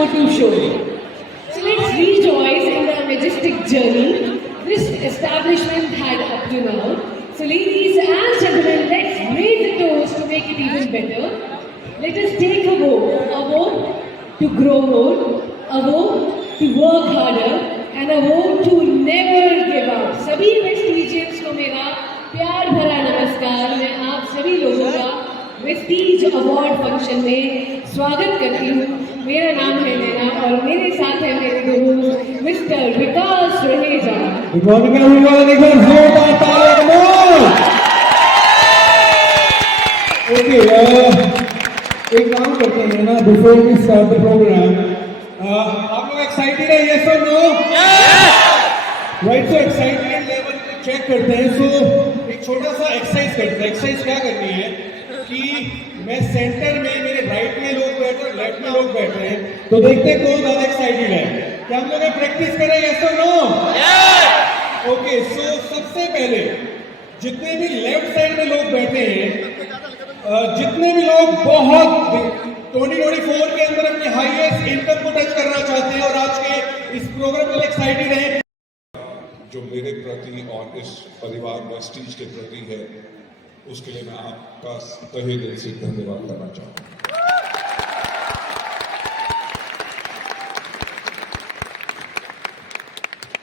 more to show. So let's rejoice in the majestic journey this establishment had up to now. So ladies and gentlemen, let's raise the toast to make it even better. Let us take a vote to grow more, a vote to work harder, and a vote to never give up. सभी वेस्टीजियंस को मेरा प्यार भरा नमस्कार। मैं आप सभी लोगों का वेस्टीज अवार्ड फंक्शन में स्वागत करती हूँ। मेरा नाम है नैना और मेरे साथ है मेरे दोस्त मिस्टर विकास रहेजा। Good morning everyone. एक बार जोरदार तालियां। Okay, एक काम करते हैं ना, before we start the program, आप लोग excited है? Yes or no? Yes. Right, so excitement level check करते हैं। So एक छोटा सा एक्सरसाइज करते हैं। एक्सरसाइज क्या करनी है कि मैं सेंटर में, मेरे राइट में लोग बैठे हैं, लेफ्ट में लोग बैठे हैं, तो देखते हैं कौन ज्यादा एक्साइटेड है। क्या हम लोग प्रैक्टिस करें? यस और नो? यस। ओके, सो सबसे पहले जितने भी लेफ्ट साइड में लोग बैठे हैं, जितने भी लोग बहुत 2024 के अंदर अपने हाईएस्ट इनकम को टच करना चाहते हैं और आज के इस प्रोग्राम के लिए एक्साइटेड हैं, जो मेरे प्रति और इस परिवार वेस्टीज के प्रति है, उसके लिए मैं आपका तहे दिल से धन्यवाद करना चाहूंगा।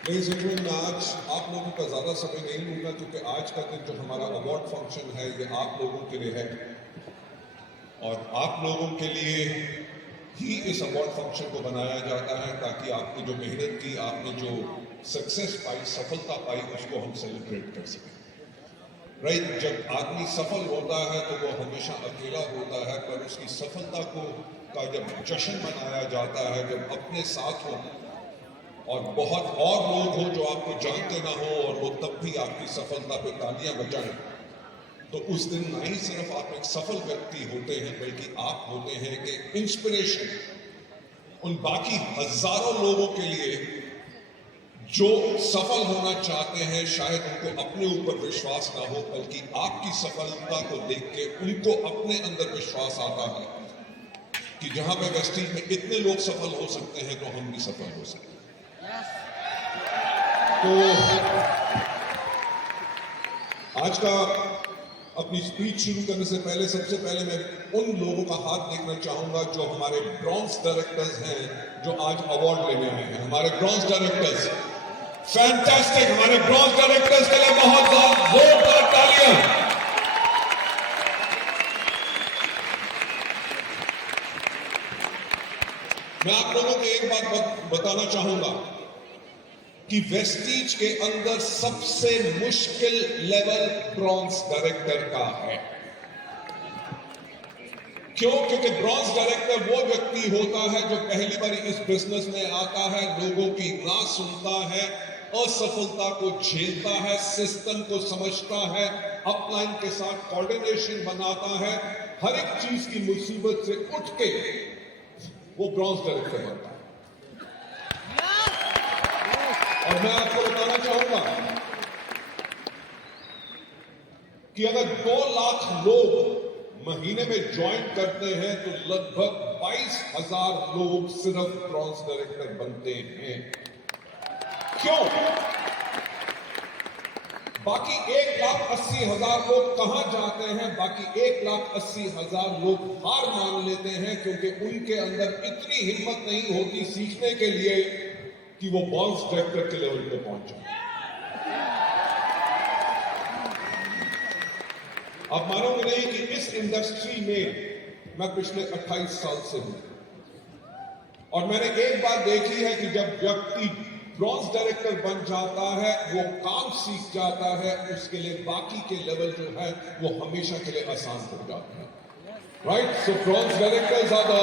आज आप लोगों का ज्यादा समय नहीं लूंगा क्योंकि आज का दिन जो हमारा अवार्ड फंक्शन है ये आप लोगों के लिए है और आप लोगों के लिए ही इस अवार्ड फंक्शन को बनाया जाता है ताकि आपने जो मेहनत की, आपने जो सक्सेस पाई, सफलता पाई, उसको हम सेलिब्रेट कर सकें। राइट, जब आदमी सफल होता है तो वो हमेशा अकेला होता है, पर उसकी सफलता का जब जश्न मनाया जाता है, जब अपने साथ हो और बहुत और लोग हो जो आपको जानते ना हो और वो तब भी आपकी सफलता पे तालियां बजाएं, तो उस दिन ना ही सिर्फ आप एक सफल व्यक्ति होते हैं बल्कि आप होते हैं कि इंस्पिरेशन उन बाकी हजारों लोगों के लिए जो सफल होना चाहते हैं। शायद उनको अपने ऊपर विश्वास ना हो बल्कि आपकी सफलता को देख के उनको अपने अंदर विश्वास आता है कि जहां पे वेस्टीज में इतने लोग सफल हो सकते हैं तो हम भी सफल हो सकते हैं। तो आज का अपनी स्पीच शुरू करने से पहले सबसे पहले मैं उन लोगों का हाथ देखना चाहूंगा जो हमारे ब्रॉन्ज डायरेक्टर्स हैं, जो आज अवार्ड लेने आए हैं। हमारे ब्रॉन्ज डायरेक्टर्स, फैंटास्टिक, हमारे ब्रॉन्ज डायरेक्टर्स के लिए बहुत जोरदार तालियां। मैं आप लोगों को एक बात बताना चाहूंगा कि वेस्टीज के अंदर सबसे मुश्किल लेवल ब्रॉन्ज डायरेक्टर का है। क्यों? क्योंकि ब्रॉन्ज डायरेक्टर वो व्यक्ति होता है जो पहली बार इस बिजनेस में आता है, लोगों की ना सुनता है, असफलता को झेलता है, सिस्टम को समझता है, अपलाइन के साथ कोऑर्डिनेशन बनाता है, हर एक चीज की मुसीबत से उठ के वो ब्रॉन्ज डायरेक्टर बनता है। और मैं आपको बताना चाहूंगा कि अगर 2 लाख लोग महीने में ज्वाइन करते हैं तो लगभग 22,000 लोग सिर्फ ब्रॉन्ज डायरेक्टर बनते हैं। क्यों? बाकी 1,80,000 लोग कहां जाते हैं? बाकी 1,80,000 लोग हार मान लेते हैं क्योंकि उनके अंदर इतनी हिम्मत नहीं होती सीखने के लिए कि वो ब्रॉन्ज डायरेक्टर के लेवल पे पहुंच जाए। आप मानोगे नहीं कि इस इंडस्ट्री में मैं पिछले 28 साल से हूं और मैंने एक बात देखी है कि जब व्यक्ति ब्रॉन्ज डायरेक्टर बन जाता है, वो काम सीख जाता है, उसके लिए बाकी के लेवल जो है वो हमेशा के लिए आसान हो जाता है। Right, so bronze directors are the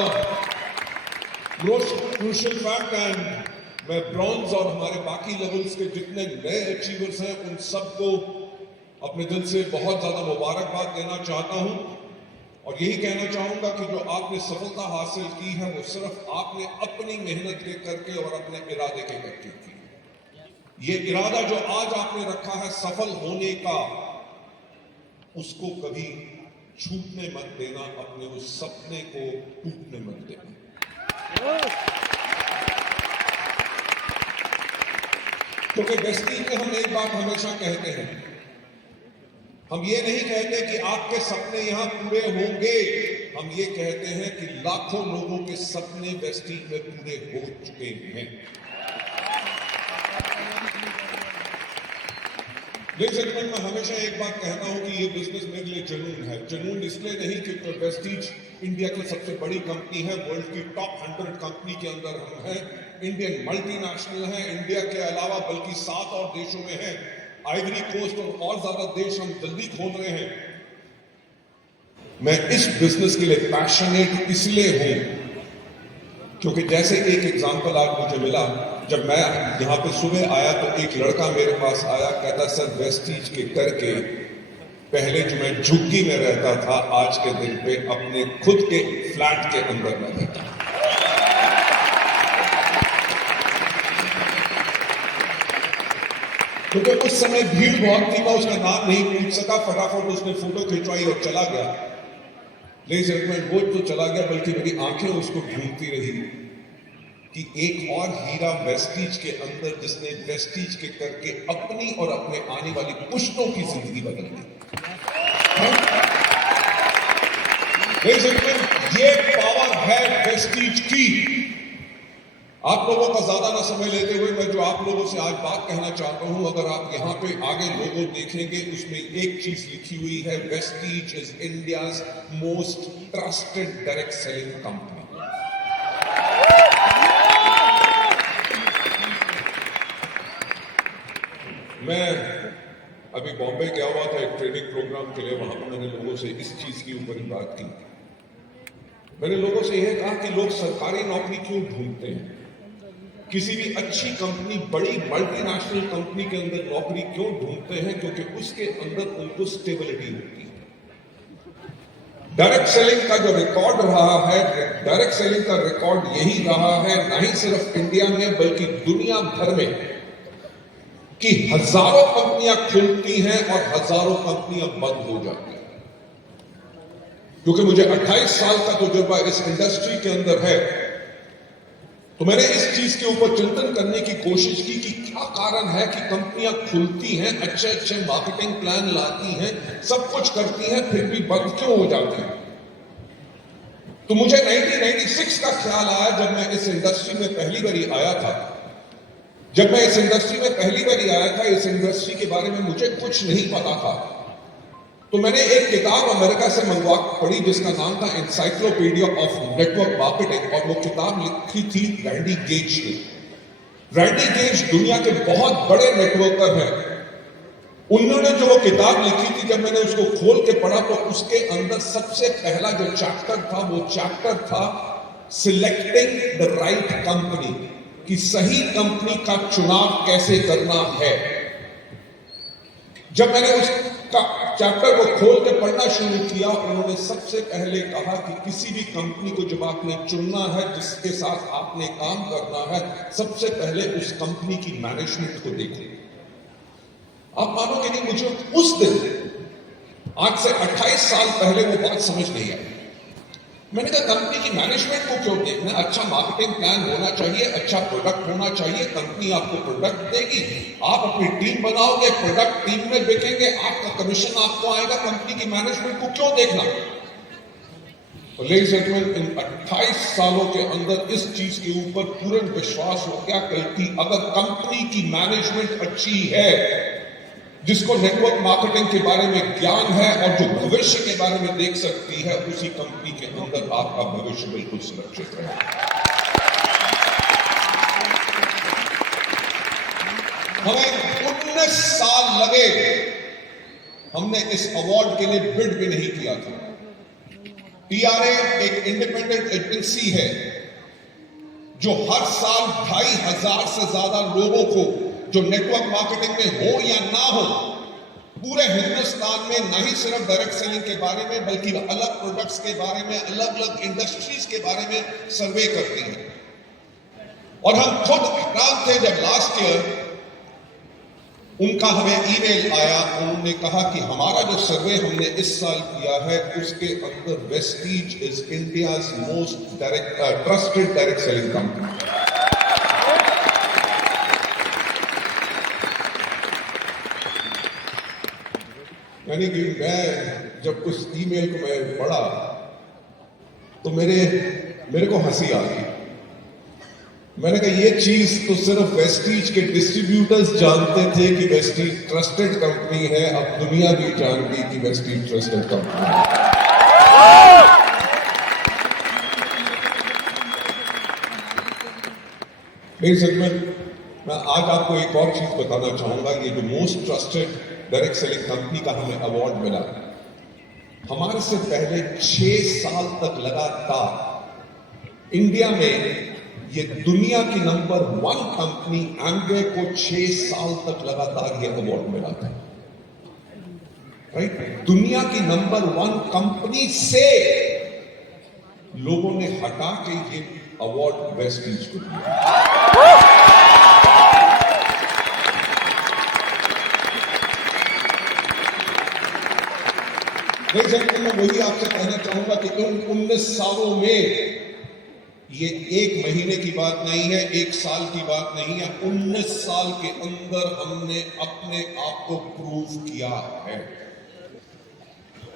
most crucial fact and मैं ब्रॉन्ज और हमारे बाकी लेवल्स के जितने नए अचीवर्स हैं उन सबको अपने दिल से बहुत ज्यादा मुबारकबाद देना चाहता हूं और यही कहना चाहूंगा कि जो आपने सफलता हासिल की है वो सिर्फ आपने अपनी मेहनत के करके और अपने इरादे के करके की। ये इरादा जो आज आपने रखा है सफल होने का, उसको कभी छूटने मत देना, अपने उस सपने को टूटने मत देना। क्योंकि वेस्टीज में हम एक बात हमेशा कहते हैं, हम ये नहीं कहते कि आपके सपने यहां पूरे होंगे, हम ये कहते हैं कि लाखों लोगों के सपने वेस्टीज में पूरे हो चुके हैं। लेकिन मैं हमेशा एक बात कहता हूं कि ये बिजनेस मेरे लिए जुनून है। जुनून इसलिए नहीं क्योंकि वेस्टीज इंडिया की सबसे बड़ी कंपनी है, वर्ल्ड की टॉप 100 कंपनी के अंदर हम हैं, इंडियन मल्टीनेशनल है, इंडिया के अलावा बल्कि 7 और देशों में है, आइवरी कोस्ट और ज्यादा देश हम जल्दी खोल रहे हैं। मैं इस बिजनेस के लिए पैशनेट इसलिए हूं क्योंकि जैसे एक एग्जांपल आज मुझे मिला, जब मैं यहां पे सुबह आया तो एक लड़का मेरे पास आया, कहता सर वेस्टीज के करके पहले जो मैं झुग्गी में रहता था, आज के दिन पे अपने खुद के फ्लैट के अंदर में रहता हूं। क्योंकि उस समय भीड़ बहुत थी, मैं उसका नाम नहीं पूछ सका, फटाफट उसने फोटो खिंचवाई और चला गया। लेकिन वो तो चला गया, बल्कि मेरी आंखें उसको ढूंढती रही कि एक और हीरा वेस्टीज के अंदर जिसने वेस्टीज के करके अपनी और अपने आने वाली पुश्तों की जिंदगी बदल दी। ये पावर है वेस्टीज की। आप लोगों का ज्यादा ना समय लेते हुए मैं जो आप लोगों से आज बात कहना चाहता हूं, अगर आप यहां पे आगे लोगो देखेंगे, उसमें एक चीज लिखी हुई है, Vestige is India's most trusted direct selling company. मैं अभी बॉम्बे गया हुआ था एक ट्रेनिंग प्रोग्राम के लिए, वहां पर मैंने लोगों से इस चीज के ऊपर ही बात की। मैंने लोगों से यह कहा कि लोग सरकारी नौकरी क्यों ढूंढते हैं, किसी भी अच्छी कंपनी, बड़ी मल्टीनेशनल कंपनी के अंदर नौकरी क्यों ढूंढते हैं, क्योंकि उसके अंदर उनको स्टेबिलिटी होती है। डायरेक्ट सेलिंग का जो रिकॉर्ड रहा है, डायरेक्ट सेलिंग का रिकॉर्ड यही रहा है, ना ही सिर्फ इंडिया में बल्कि दुनिया भर में, कि हजारों कंपनियां खुलती हैं और हजारों कंपनियां बंद हो जाती हैं। क्योंकि मुझे 28 साल का तजुर्बा इस इंडस्ट्री के अंदर है, तो मैंने इस चीज के ऊपर चिंतन करने की कोशिश की कि क्या कारण है कि कंपनियां खुलती हैं, अच्छे अच्छे मार्केटिंग प्लान लाती हैं, सब कुछ करती हैं, फिर भी बंद क्यों हो जाती हैं। तो मुझे 1996 का ख्याल आया, जब मैं इस इंडस्ट्री में पहली बारी आया था। जब मैं इस इंडस्ट्री में पहली बारी आया था, इस इंडस्ट्री के बारे में मुझे कुछ नहीं पता था, तो मैंने एक किताब अमेरिका से मंगवा पढ़ी जिसका नाम था एनसाइक्लोपीडिया ऑफ नेटवर्क मार्केटिंग, और वो किताब लिखी थी रैंडी गेज ने। रैंडी गेज दुनिया के बहुत बड़े नेटवर्कर हैं। उन्होंने जो वो किताब लिखी थी, जब मैंने उसको खोल के पढ़ा तो उसके अंदर सबसे पहला जो चैप्टर था, वो चैप्टर था सिलेक्टिंग द राइट कंपनी, कि सही कंपनी का चुनाव कैसे करना है। जब मैंने उसका चैप्टर को खोल के पढ़ना शुरू किया, उन्होंने सबसे पहले कहा कि किसी भी कंपनी को जब आपने चुनना है, जिसके साथ आपने काम करना है, सबसे पहले उस कंपनी की मैनेजमेंट को देखो। आप मानोगे नहीं, मुझे उस दिन आज से 28 साल पहले वो बात समझ नहीं आई। मैंने कहा कंपनी की मैनेजमेंट को क्यों देखना, अच्छा मार्केटिंग प्लान होना चाहिए, अच्छा प्रोडक्ट होना चाहिए, कंपनी आपको प्रोडक्ट देगी, आप अपनी टीम बनाओगे, प्रोडक्ट टीम में बिकेंगे, आपका कमीशन आपको आएगा, कंपनी की मैनेजमेंट को क्यों देखना। तो लेडीज एंड जेंटलमैन, इन 28 सालों के अंदर इस चीज के ऊपर पूर्ण विश्वास हो गया कि अगर कंपनी की मैनेजमेंट अच्छी है, जिसको नेटवर्क मार्केटिंग के बारे में ज्ञान है और जो भविष्य के बारे में देख सकती है, उसी कंपनी के अंदर आपका भविष्य बिल्कुल सुरक्षित है। हमें 19 साल लगे, हमने इस अवार्ड के लिए बिड भी नहीं किया था। टीआरए एक इंडिपेंडेंट एजेंसी है जो हर साल 2500 से ज्यादा लोगों को, जो नेटवर्क मार्केटिंग में हो या ना हो, पूरे हिंदुस्तान में ना ही सिर्फ डायरेक्ट सेलिंग के बारे में बल्कि अलग प्रोडक्ट्स के बारे में, अलग अलग इंडस्ट्रीज के बारे में सर्वे करती है। और हम खुद हैरान थे जब लास्ट ईयर उनका हमें ईमेल आया, उन्होंने कहा कि हमारा जो सर्वे हमने इस साल किया है, उसके अंदर Vestige is India's most trusted direct selling company. यानी कि मैं जब उस ईमेल को मैं पढ़ा तो मेरे को हंसी आ गई। मैंने कहा ये चीज तो सिर्फ वेस्टीज के डिस्ट्रीब्यूटर्स जानते थे कि वेस्टीज ट्रस्टेड कंपनी है, अब दुनिया भी जान गई कि वेस्टीज ट्रस्टेड कंपनी है। मैं आज आपको एक और चीज बताना चाहूंगा। ये जो most trusted direct selling company का हमें अवार्ड मिला, हमारे से पहले 6 साल तक लगातार इंडिया में ये दुनिया की नंबर 1 कंपनी एम्वे को 6 साल तक लगातार ये अवार्ड मिला था। राइट, दुनिया की नंबर 1 कंपनी से लोगों ने हटा के ये अवार्ड वेस्टीज को दिया। मैं वही आपसे कहना चाहूंगा कि उन 19 सालों में ये एक महीने की बात नहीं है, एक साल की बात नहीं है, 19 साल के अंदर हमने अपने आप को प्रूव किया है।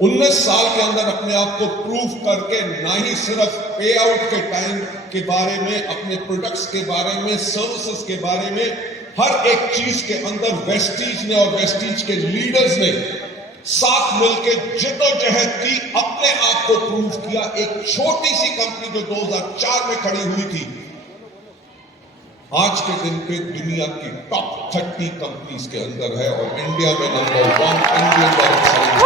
19 साल के अंदर अपने आप को प्रूव करके ना ही सिर्फ पे आउट के टाइम के बारे में, अपने प्रोडक्ट्स के बारे में, सर्विसेज के बारे में, हर एक चीज के अंदर वेस्टीज ने और वेस्टीज के लीडर्स ने साथ मिलकर जिद्दोजहद की, अपने आप को प्रूव किया। एक छोटी सी कंपनी जो 2004 में खड़ी हुई थी, आज के दिन पे दुनिया की टॉप 30 कंपनीज के अंदर है और इंडिया में नंबर 1 इंडियन डायरेक्ट सेलिंग।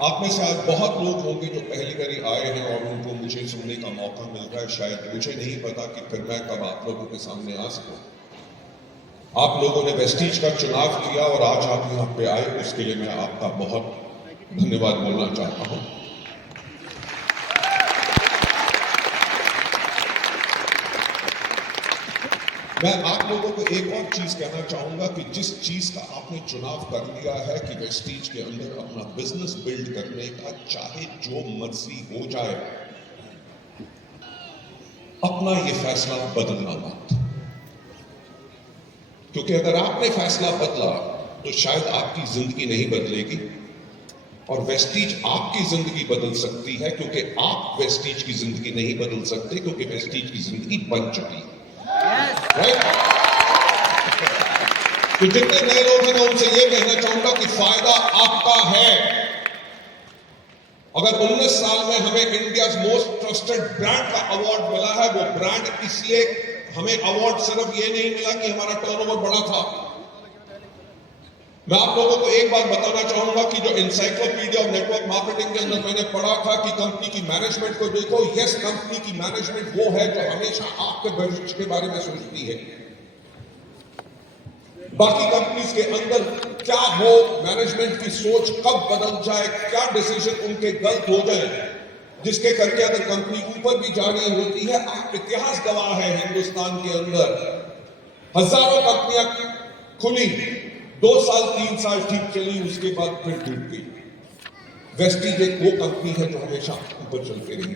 आप में से आज बहुत लोग होंगे जो पहली बारी आए हैं और उनको मुझे सुनने का मौका मिल रहा है। शायद मुझे नहीं पता कि फिर मैं कब आप लोगों के सामने आ सकूं। आप लोगों ने वेस्टीज का चुनाव किया और आज आप यहां पे आए, उसके लिए मैं आपका बहुत धन्यवाद बोलना चाहता हूं। मैं आप लोगों को एक और चीज कहना चाहूंगा कि जिस चीज का आपने चुनाव कर लिया है कि वेस्टीज के अंदर अपना बिजनेस बिल्ड करने का, चाहे जो मर्जी हो जाए, अपना ये फैसला बदलना मत। क्योंकि अगर आपने फैसला बदला तो शायद आपकी जिंदगी नहीं बदलेगी और वेस्टीज आपकी जिंदगी बदल सकती है, क्योंकि आप वेस्टीज की जिंदगी नहीं बदल सकते, क्योंकि वेस्टीज की जिंदगी बन चुकी है। राइट? तो जितने नए लोग हैं मैं उनसे यह कहना चाहूंगा कि फायदा आपका है। अगर 19 साल में हमें इंडिया मोस्ट ट्रस्टेड ब्रांड का अवार्ड मिला है, वो ब्रांड इसलिए हमें अवार्ड सिर्फ ये नहीं मिला कि हमारा टर्नओवर बड़ा था। मैं आप लोगों को एक बात बताना चाहूंगा कि जो एनसाइक्लोपीडिया ऑफ नेटवर्क मार्केटिंग के अंदर मैंने पढ़ा था कि कंपनी की मैनेजमेंट को देखो, यस, कंपनी की मैनेजमेंट वो है जो हमेशा आपके भविष्य के बारे में सोचती है। बाकी कंपनीज के अंदर क्या हो, मैनेजमेंट की सोच कब बदल जाए, क्या डिसीजन उनके गलत हो जाए, जिसके करके अगर कंपनी ऊपर भी जा रही होती है। आप इतिहास गवाह है, हिंदुस्तान के अंदर हजारों कंपनियां खुली, 2 साल 3 साल ठीक चली, उसके बाद फिर टूट गई। वेस्टीज एक वो कंपनी है जो हमेशा ऊपर चलती रही।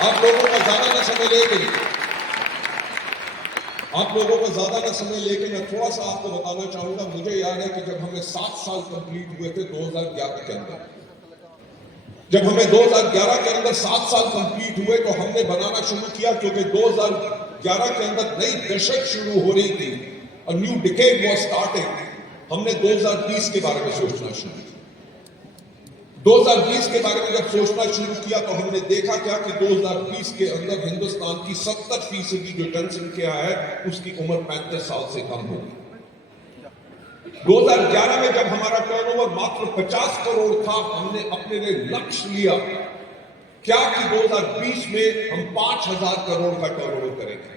आप लोगों का ज्यादा ना समय लेके मैं थोड़ा सा आपको बताना चाहूंगा। मुझे याद है कि जब हमें 7 साल कंप्लीट हुए थे 2011 के अंदर, जब हमें 2011 के अंदर 7 साल कंप्लीट हुए तो हमने बनाना शुरू किया, क्योंकि 2011 के अंदर नई दशक शुरू हो रही थी, a new decade was starting। हमने 2020 के बारे में सोचना शुरू किया। 2020 के बारे में जब सोचना शुरू किया तो हमने देखा क्या कि 2020 के अंदर हिंदुस्तान की 70% जो जनसंख्या है उसकी उम्र 35 साल से कम होगी। 2011 में जब हमारा टर्नओवर मात्र 50 करोड़ था, हमने अपने लिए लक्ष्य लिया क्या कि 2020 में हम 5000 करोड़ का टर्नओवर करेंगे।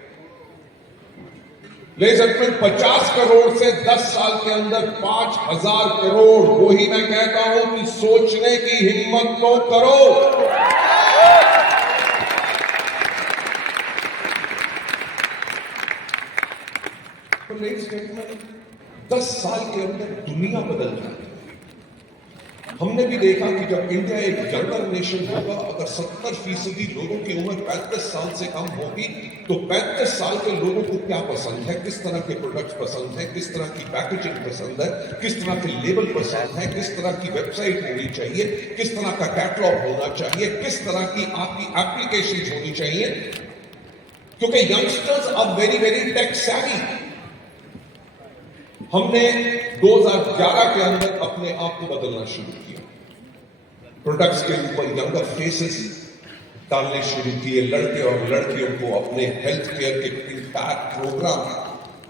लेकिन 50 करोड़ से 10 साल के अंदर 5000 करोड़, वही मैं कहता हूं कि सोचने की हिम्मत तो करो। तो 10 साल के अंदर दुनिया बदल जाती है। हमने भी देखा कि जब इंडिया एक यंगर नेशन होगा, अगर 70% लोगों की उम्र 35 साल से कम होगी, तो 35 साल के लोगों को क्या पसंद है, किस तरह के प्रोडक्ट्स पसंद है, किस तरह की पैकेजिंग पसंद है, किस तरह के लेबल पसंद है, किस तरह की वेबसाइट होनी चाहिए, किस तरह का कैटलॉग होना चाहिए, किस तरह की आपकी एप्लीकेशन होनी चाहिए, क्योंकि youngsters are very very tech savvy. हमने 2011 के अंदर अपने आप को बदलना शुरू किया, प्रोडक्ट्स के ऊपर यंगर फेसेस डालने शुरू किए, लड़के और लड़कियों को अपने हेल्थ केयर के इंटायर प्रोग्राम,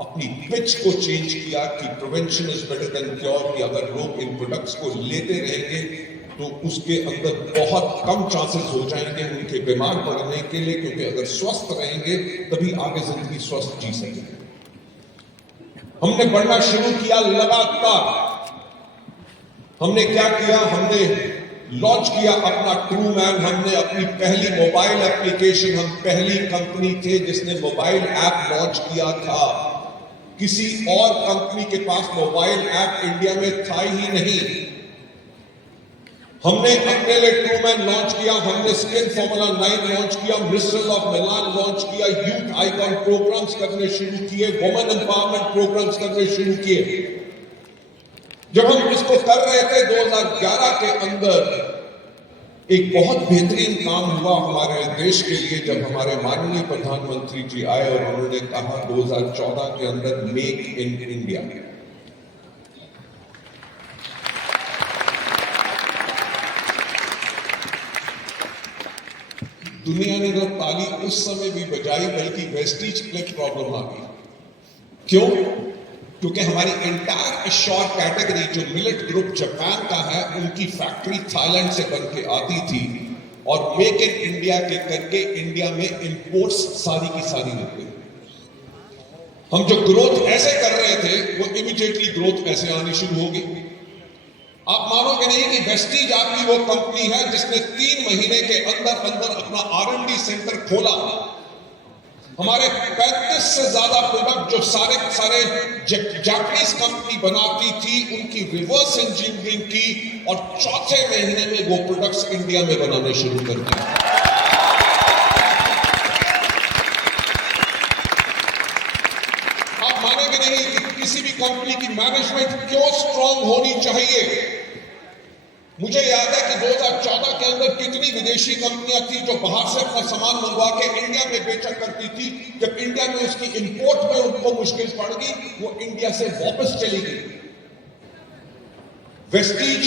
अपनी पिच को चेंज किया कि prevention is better than cure, कि अगर लोग इन प्रोडक्ट्स को लेते रहेंगे तो उसके अंदर बहुत कम चांसेस हो जाएंगे उनके बीमार पड़ने के लिए, क्योंकि अगर स्वस्थ रहेंगे तभी आगे जिंदगी स्वस्थ जी सकेंगे। हमने बढ़ना शुरू किया लगातार। हमने क्या किया, हमने लॉन्च किया अपना ट्रूमैन, हमने अपनी पहली मोबाइल एप्लीकेशन, हम पहली कंपनी थे जिसने मोबाइल ऐप लॉन्च किया था। किसी और कंपनी के पास मोबाइल ऐप इंडिया में था ही नहीं। हमने अपने लिए ट्रूमैन लॉन्च किया, हमने स्किन फॉर्मूला 9 लॉन्च किया, मिस्ट्रेस ऑफ मिलान लॉन्च किया, यूथ आइकॉन प्रोग्राम्स करने शुरू किए, वुमेन एम्पावरमेंट प्रोग्राम्स करने शुरू किए। जब हम इसको कर रहे थे 2011 के अंदर, एक बहुत बेहतरीन काम हुआ हमारे देश के लिए, जब हमारे माननीय प्रधानमंत्री जी आए और उन्होंने कहा 2014 के अंदर मेक इन इंडिया। दुनिया ने तो ताली उस समय भी बजाई, बल्कि वेस्टीज क्लिक प्रॉब्लम आ गई। क्यों? क्योंकि हमारी एंटायर एश्योर कैटेगरी जो मिलेट ग्रुप जापान का है, उनकी फैक्ट्री थाईलैंड से बन के आती थी और मेक इन इंडिया के करके इंडिया में इंपोर्ट्स सारी की सारी हो गई। हम जो ग्रोथ ऐसे कर रहे थे वो इमीडिएटली ग्रोथ ऐसे आनी शुरू होगी। आप मानोगे नहीं कि वेस्टीज आपकी वो कंपनी है जिसने 3 महीने के अंदर अंदर अपना R&D सेंटर खोला। हमारे 35 से ज्यादा प्रोडक्ट जो सारे जापानीज कंपनी बनाती थी, उनकी रिवर्स इंजीनियरिंग की और चौथे महीने में वो प्रोडक्ट्स इंडिया में बनाने शुरू कर दिए। आप मानेंगे नहीं कि किसी भी कंपनी की मैनेजमेंट क्यों स्ट्रांग होनी चाहिए। मुझे याद है कि 2014 के अंदर कितनी विदेशी कंपनियां थी जो बाहर से अपना सामान मंगवा के इंडिया में बेचा करती थी। जब इंडिया में उसकी इंपोर्ट में उनको मुश्किल पड़ गई, वो इंडिया से वापस चली गई। वेस्टीज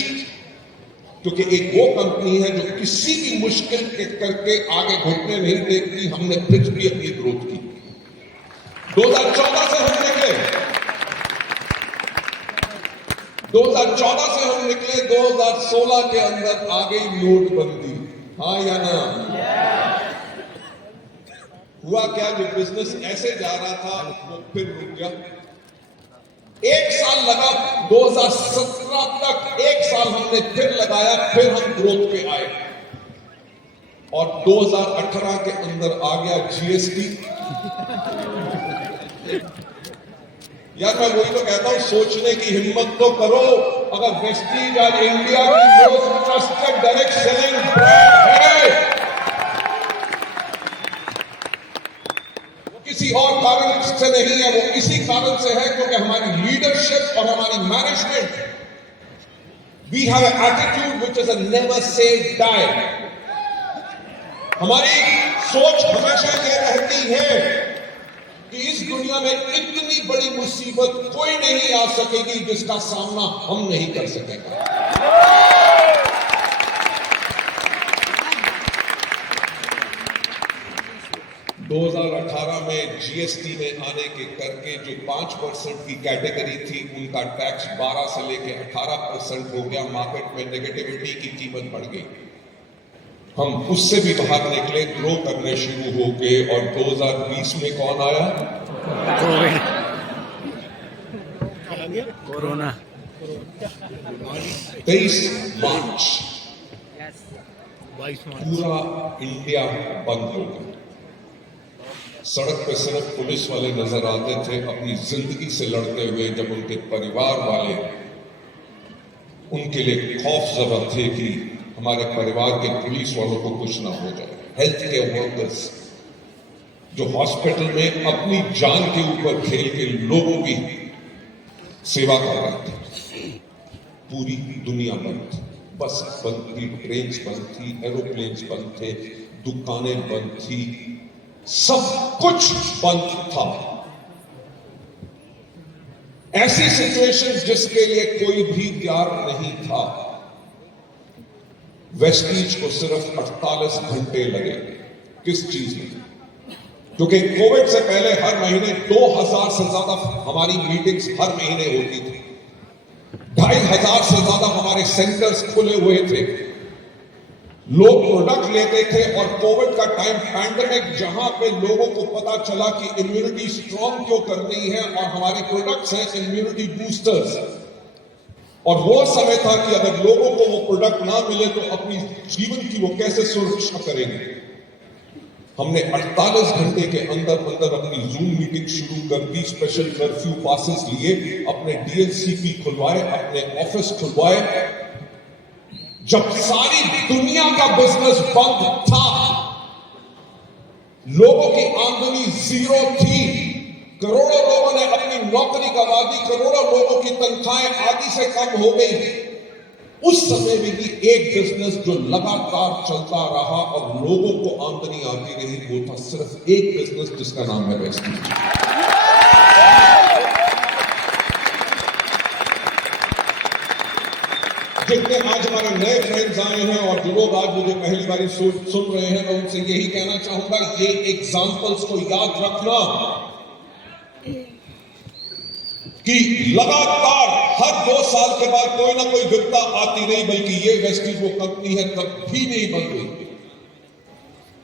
क्योंकि एक वो कंपनी है जो किसी भी मुश्किल के करके आगे घुटने नहीं देखती, हमने फिर भी अपनी ग्रोथ की। 2014 से हम निकले, 2014 से हम निकले, 2016 के अंदर आ गई नोटबंदी। हाँ या ना? हुआ क्या, जो बिजनेस ऐसे जा रहा था वो फिर रुक गया। 1 साल लगा, 2017 तक 1 साल हमने फिर लगाया, फिर हम ग्रोथ पे आए और 2018 के अंदर आ गया GST। यार मैं वही तो कहता हूं, सोचने की हिम्मत तो करो। अगर वेस्टीज आज इंडिया की most trusted direct selling brand है, वो किसी और कारण से नहीं है, वो इसी कारण से है क्योंकि हमारी लीडरशिप और हमारी management, we have an attitude which is a never say die. हमारी सोच हमेशा ये रहती है कि इस दुनिया में इतनी बड़ी मुसीबत कोई नहीं आ सकेगी जिसका सामना हम नहीं कर सकेंगे। 2018 में GST में आने के करके जो 5% की कैटेगरी थी, उनका टैक्स 12 से लेके 18% हो गया। मार्केट में नेगेटिविटी की कीमत बढ़ गई। हम उससे भी बाहर निकले, ग्रो करने शुरू हो गए और 2020 में कौन आया? कोरोना। 23 मार्च पूरा इंडिया बंद हो गया। सड़क पे सिर्फ पुलिस वाले नजर आते थे अपनी जिंदगी से लड़ते हुए, जब उनके परिवार वाले उनके लिए खौफ जदा थे कि हमारे परिवार के पुलिस वालों को कुछ ना हो जाए। हेल्थ केयर वर्कर्स जो हॉस्पिटल में अपनी जान के ऊपर खेल के लोगों की सेवा कर रहे थे। पूरी दुनिया बंद थी, बस बंद थी, ट्रेन बंद थी, एरोप्लेन्स बंद थे, दुकानें बंद थी, सब कुछ बंद था। ऐसी सिचुएशन जिसके लिए कोई भी तैयार नहीं था। वेस्टीज को सिर्फ 48 घंटे लगे। किस चीज में? क्योंकि कोविड से पहले हर महीने 2000 से ज्यादा हमारी मीटिंग्स हर महीने होती थी। 2500 से ज्यादा हमारे सेंटर्स खुले हुए थे। लोग प्रोडक्ट लेते थे और कोविड का टाइम, पैंडेमिक, जहां पे लोगों को पता चला कि इम्यूनिटी स्ट्रांग क्यों करनी है और हमारे प्रोडक्ट्स हैं इम्यूनिटी बूस्टर्स, और वो समय था कि अगर लोगों को वो प्रोडक्ट ना मिले तो अपनी जीवन की वो कैसे सुरक्षा करेंगे। हमने 48 घंटे के अंदर अंदर अपनी जूम मीटिंग शुरू कर दी, स्पेशल कर्फ्यू पासेस लिए, अपने डीएलसीपी खुलवाए, अपने ऑफिस खुलवाए। जब सारी दुनिया का बिजनेस बंद था, लोगों की आमदनी जीरो थी, करोड़ों लोगों ने अपनी नौकरी गंवा दी, करोड़ों लोगों की तनख्वाहें आधी से कम हो गई। उस समय में भी एक बिजनेस जो लगातार चलता रहा और लोगों को आमदनी आती रही, वो था सिर्फ एक बिजनेस जिसका नाम है वेस्टीज। जितने आज हमारे नए फ्रेंड्स आए हैं और जो लोग आज मुझे पहली बार सुन रहे हैं, मैं उनसे यही कहना चाहूंगा, ये एग्जाम्पल्स को याद रखना कि लगातार हर 2 साल के बाद कोई ना कोई विपदा आती नहीं, बल्कि ये वेस्टीज वो कंपनी है कभी नहीं बंद हुई।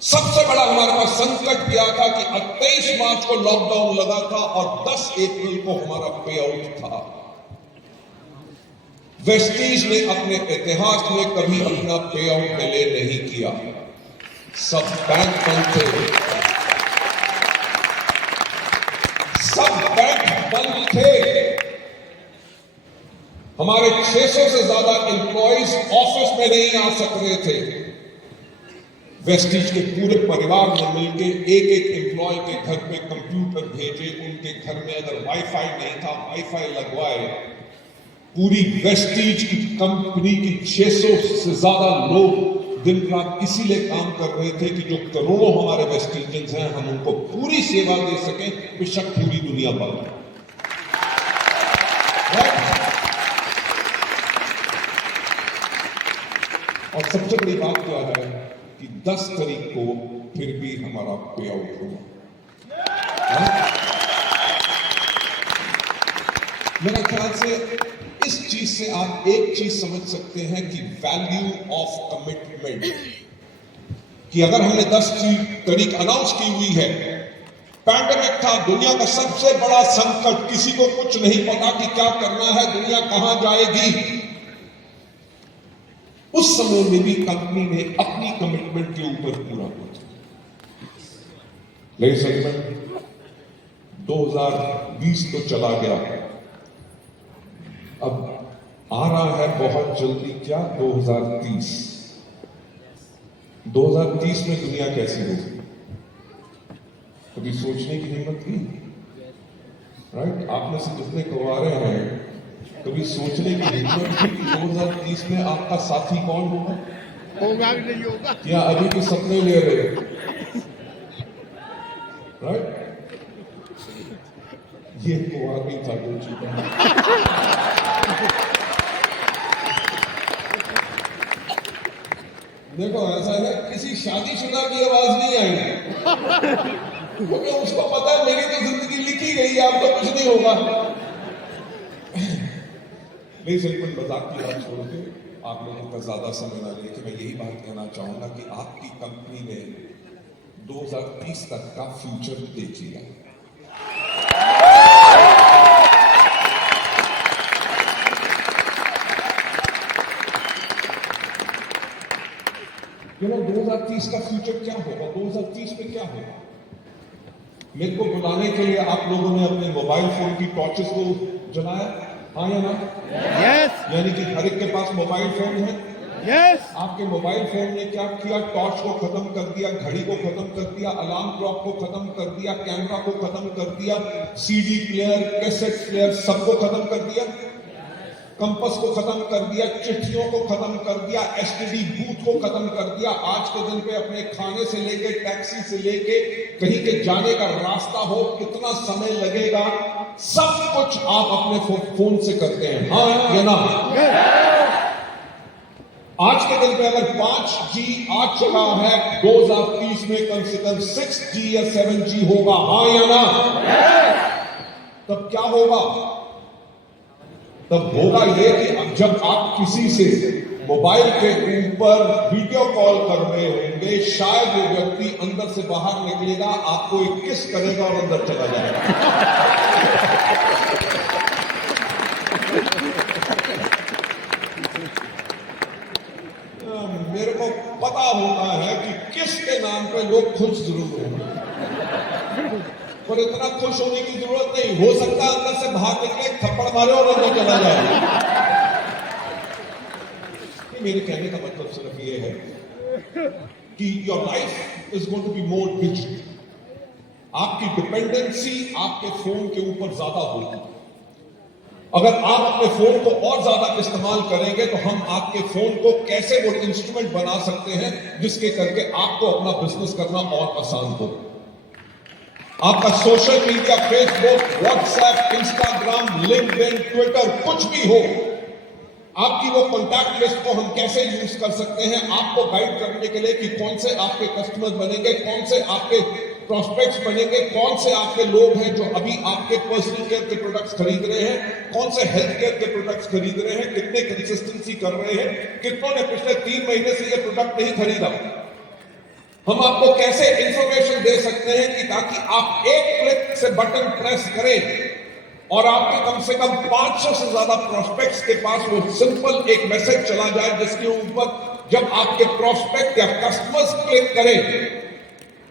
सबसे बड़ा हमारे पास संकट क्या था कि 23 मार्च को लॉकडाउन लगा था और 10 अप्रैल को हमारा पे आउट था। वेस्टीज ने अपने इतिहास में कभी अपना पे आउट डिले नहीं किया। सब बैंक बंद थे, सब बैंक बंद थे। हमारे 600 से ज्यादा एम्प्लॉइज ऑफिस में नहीं आ सक रहे थे। वेस्टीज के पूरे परिवार ने मिलकर एक एक एम्प्लॉय के घर पे कंप्यूटर भेजे, उनके घर में अगर वाईफाई नहीं था वाईफाई लगवाए। पूरी वेस्टीज की कंपनी की 600 से ज्यादा लोग दिन रात इसीलिए काम कर रहे थे कि जो करोड़ों हमारे वेस्टीजियंस हैं, हम उनको पूरी सेवा दे सकें, बेशक पूरी दुनिया बंद है। और सबसे बड़ी बात क्या है कि 10 तारीख को फिर भी हमारा पे आउट हुआ। मेरा ख्याल से इस चीज से आप एक चीज समझ सकते हैं कि वैल्यू ऑफ कमिटमेंट, कि अगर हमने 10 तारीख अनाउंस की हुई है, पैंडेमिक था, दुनिया का सबसे बड़ा संकट, किसी को कुछ नहीं पता कि क्या करना है, दुनिया कहां जाएगी। उस समय में भी कंपनी ने अपनी कमिटमेंट के ऊपर पूरा किया। लेडीज एंड जेंटलमैन, 2020 तो चला गया, अब आ रहा है बहुत जल्दी क्या 2030। 2030 में दुनिया कैसी होगी? कभी सोचने की हिम्मत की? राइट? आप में से जितने कुंवारे हैं, कभी सोचने की हिम्मत की कि 2030 में आपका साथी कौन होगा? होगा कि नहीं होगा? या अभी के सपने ले रहे? राइट? ये कुंवार भी था जो चुका। देखो ऐसा है, किसी शादीशुदा की आवाज नहीं आई, क्योंकि उसको पता है मेरी तो जिंदगी लिखी गई है, अब तो कुछ नहीं होगा। लेकिन मजाक की बात छोड़ के आप लोगों का ज्यादा समय ना लेके मैं यही बात कहना चाहूंगा कि आपकी कंपनी ने 2030 तक का फ्यूचर देख लिया। You know, 2030 का फ्यूचर क्या होगा? 2030 में क्या होगा? मेरे को बुलाने के लिए आप लोगों ने अपने मोबाइल फोन की टॉर्चेस को जलाया। हाँ या ना? यस यानी कि हर एक के पास मोबाइल फोन है। यस आपके मोबाइल फोन ने क्या किया? टॉर्च को खत्म कर दिया, घड़ी को खत्म कर दिया, अलार्म क्लॉक को खत्म कर दिया, कैमरा को खत्म कर दिया, सीडी प्लेयर, कैसेट प्लेयर सबको खत्म कर दिया, कंपास को खत्म कर दिया, चिट्ठियों को खत्म कर दिया, एसटीडी बूथ को खत्म कर दिया। आज के दिन पे अपने खाने से लेके, टैक्सी से लेके, कहीं के जाने का रास्ता हो, कितना समय लगेगा, सब कुछ आप अपने फोन से करते हैं। हाँ या ना? आज के दिन पे अगर 5G आ चुका है, 2030 में कम से कम 6G या 7G होगा। हाँ या ना? तब क्या होगा? तब होगा ये कि अब जब आप किसी से मोबाइल के ऊपर वीडियो कॉल कर रहे होंगे, शायद वो व्यक्ति अंदर से बाहर निकलेगा, आपको एक किस करेगा और अंदर चला जाएगा। मेरे को पता होता है कि किस के नाम पे लोग खुश जरूर होंगे, पर इतना खुश होने की जरूरत नहीं। हो सकता है अंदर से बाहर निकले, थप्पड़ मारे और अंदर चला जाए। मेरे कहने का मतलब सिर्फ ये है कि your life is going to be more digital. आपकी डिपेंडेंसी आपके फोन के ऊपर ज्यादा होगी। अगर आप अपने फोन को और ज्यादा इस्तेमाल करेंगे तो हम आपके फोन को कैसे वो इंस्ट्रूमेंट बना सकते हैं जिसके करके आपको अपना बिजनेस करना और आसान हो। आपका social media, Facebook, WhatsApp, Instagram, LinkedIn, Twitter, कुछ भी हो, आपकी वो कॉन्टैक्ट लिस्ट को हम कैसे यूज कर सकते हैं आपको गाइड करने के लिए कि कौन से आपके कस्टमर्स बनेंगे, कौन से आपके प्रोस्पेक्ट्स बनेंगे, कौन से आपके लोग हैं जो अभी आपके पर्सनल केयर के प्रोडक्ट्स खरीद रहे हैं, कौन से हेल्थ केयर के प्रोडक्ट्स खरीद रहे हैं, कितने कंसिस्टेंसी कर रहे हैं, कितनों ने पिछले 3 महीने से ये प्रोडक्ट नहीं खरीदा। हम आपको कैसे इंफॉर्मेशन दे सकते हैं कि ताकि आप एक क्लिक से बटन प्रेस करें और आपके कम से कम 500 से ज्यादा प्रोस्पेक्ट्स के पास वो सिंपल एक मैसेज चला जाए जिसके ऊपर जब आपके प्रोस्पेक्ट या कस्टमर्स क्लिक करें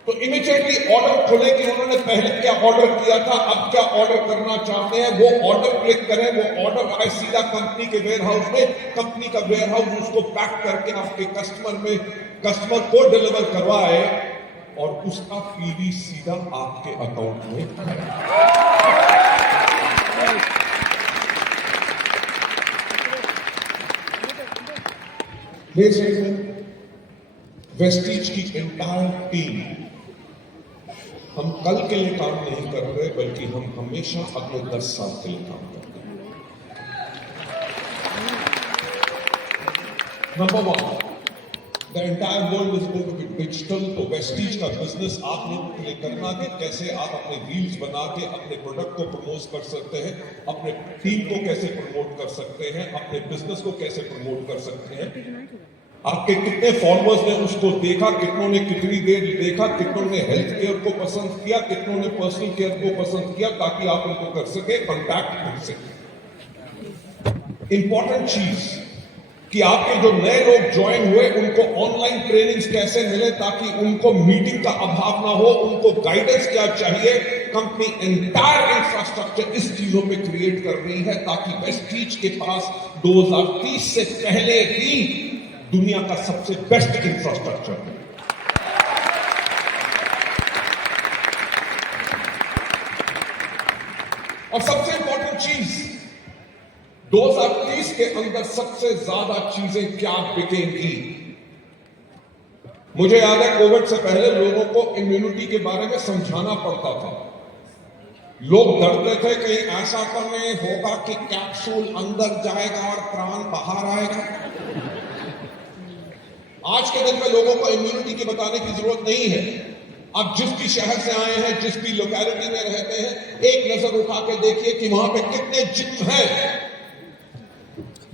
तो इमीडिएटली ऑर्डर खुले कि उन्होंने पहले क्या ऑर्डर किया था, अब क्या ऑर्डर करना चाहते हैं, वो ऑर्डर क्लिक करें, वो ऑर्डर आए सीधा कंपनी के वेयर हाउस में, कंपनी का वेयर हाउस उसको पैक करके आपके कस्टमर को डिलीवर करवाए और उसका पीवी सीधा आपके अकाउंट में। वेस्टीज की एंटायर टीम, हम कल के लिए काम नहीं कर रहे बल्कि हम हमेशा अगले 10 साल के लिए काम करते हैं। Number 1, the entire world is going to be digital. तो वेस्टीज का बिजनेस आप लोगों के लिए करना कि कैसे आप अपने रील्स बना के अपने प्रोडक्ट को प्रमोट कर सकते हैं, अपने टीम को कैसे प्रमोट कर सकते हैं, अपने बिजनेस को कैसे प्रमोट कर सकते हैं, आपके कितने फॉलोअर्स ने उसको देखा, कितनों ने कितनी देर देखा, कितनों ने हेल्थ केयर को पसंद किया, कितनों ने पर्सनल केयर को पसंद किया, ताकि आप उनको कर सके कॉन्टैक्ट कर सके। इंपॉर्टेंट चीज कि आपके जो नए लोग ज्वाइन हुए उनको ऑनलाइन ट्रेनिंग्स कैसे मिले ताकि उनको मीटिंग का अभाव ना हो, उनको गाइडेंस क्या चाहिए। कंपनी एंटायर इंफ्रास्ट्रक्चर इस चीजों पे क्रिएट कर रही है ताकि वेस्टीज के पास 2030 से पहले ही दुनिया का सबसे बेस्ट इंफ्रास्ट्रक्चर है। और सबसे इंपॉर्टेंट चीज, 2030 के अंदर सबसे ज्यादा चीजें क्या बिकेंगी। मुझे याद है कोविड से पहले लोगों को इम्यूनिटी के बारे में समझाना पड़ता था। लोग डरते थे कहीं ऐसा तो नहीं होगा कि कैप्सूल अंदर जाएगा और प्राण बाहर आएगा। आज के दिन में लोगों को इम्यूनिटी की बताने की जरूरत नहीं है। आप जिस भी शहर से आए हैं, जिस भी लोकेलिटी में रहते हैं, एक नजर उठा के देखिए कि वहां पे कितने जिम हैं।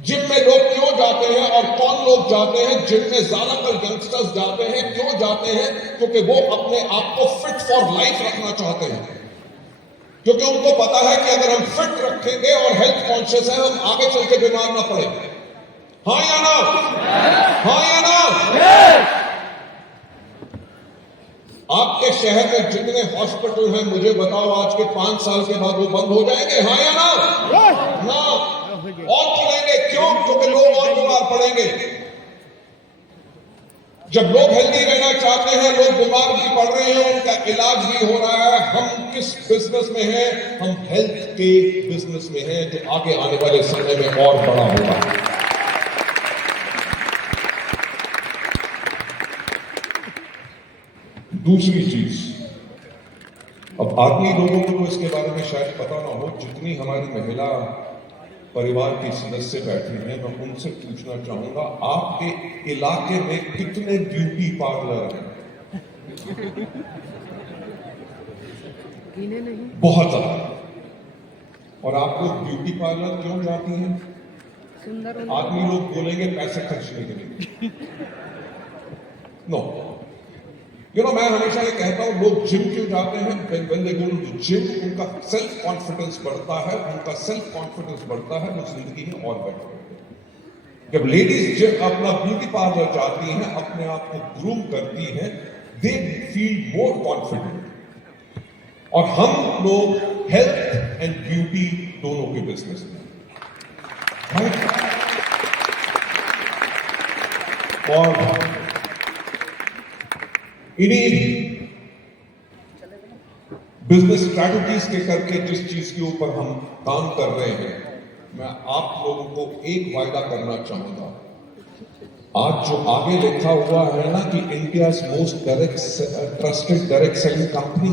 जिम में लोग क्यों जाते हैं और कौन लोग जाते हैं? जिम में ज्यादातर यंगस्टर्स जाते हैं। क्यों जाते हैं? क्योंकि वो अपने आप को फिट फॉर लाइफ रखना चाहते हैं, क्योंकि उनको पता है कि अगर हम फिट रखेंगे और हेल्थ कॉन्शियस है, हम आगे चल के बीमार ना पड़े। हाँ या ना? हाँ या ना? आपके शहर में जितने हॉस्पिटल हैं, मुझे बताओ आज के 5 साल के बाद वो बंद हो जाएंगे? हाँ या ना? ना। और पड़ेंगे। क्यों? क्योंकि लोग और बीमार पड़ेंगे। जब लोग हेल्दी रहना चाहते हैं, लोग बीमार भी पड़ रहे हैं, उनका इलाज भी हो रहा है। हम किस बिजनेस में हैं? हम हेल्थ के बिजनेस में हैं, जो आगे आने वाले समय में और बड़ा होगा। दूसरी चीज, अब आदमी लोगों को तो इसके बारे में शायद पता ना हो, जितनी हमारी महिला परिवार के सदस्य बैठे हैं, मैं उनसे पूछना चाहूंगा, आपके इलाके में कितने ब्यूटी पार्लर हैं? बहुत ज्यादा। और आप लोग ब्यूटी पार्लर क्यों जाती हैं? आदमी लोग बोलेंगे पैसे खर्चने के लिए। नो, मैं हमेशा ये कहता हूं, लोग जिम क्यों जाते हैं? when they go to gym, उनका सेल्फ कॉन्फिडेंस बढ़ता है, उनका सेल्फ कॉन्फिडेंस बढ़ता है, वो जिंदगी में और बेटर होते हैं। जब लेडीज जिम अपना ब्यूटी पार्लर जाती हैं, अपने आप को ग्रूम करती हैं, दे फील मोर कॉन्फिडेंट। और हम लोग हेल्थ एंड ब्यूटी दोनों के बिजनेस में, और इन्हीं बिजनेस स्ट्रैटेजीज के करके जिस चीज के ऊपर हम काम कर रहे हैं, मैं आप लोगों को एक वायदा करना चाहूंगा। आज जो आगे लिखा हुआ है ना कि India most trusted direct selling company,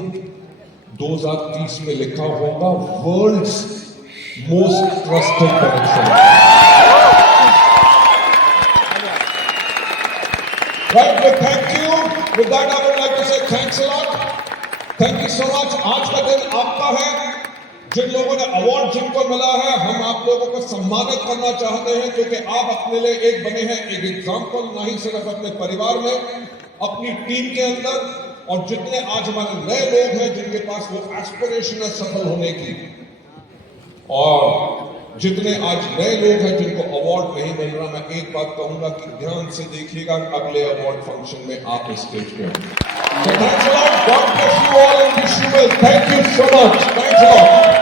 2030 में लिखा होगा world's most trusted direct selling. Right, well, thank you. With that, I would like to say thanks a lot. Thank you so much. आज का दिन आपका है। जिन लोगों ने अवार्ड जिनको मिला है, हम आप लोगों को सम्मानित करना चाहते हैं, क्योंकि आप अपने लिए एक बने हैं, एक एग्जाम्पल, ना ही सिर्फ अपने परिवार में, अपनी टीम के अंदर, और जितने आज हमारे नए लोग हैं जिनके पास वो एस्पिरेशन है सफल होने की, और जितने आज नए लोग हैं जिनको अवार्ड नहीं मिल रहा, मैं एक बात कहूंगा कि ध्यान से देखिएगा अगले अवार्ड फंक्शन में आप इस स्टेज पे होंगे। So thanks a lot. God bless you all and wish you well. Thank you so much. Thanks a lot.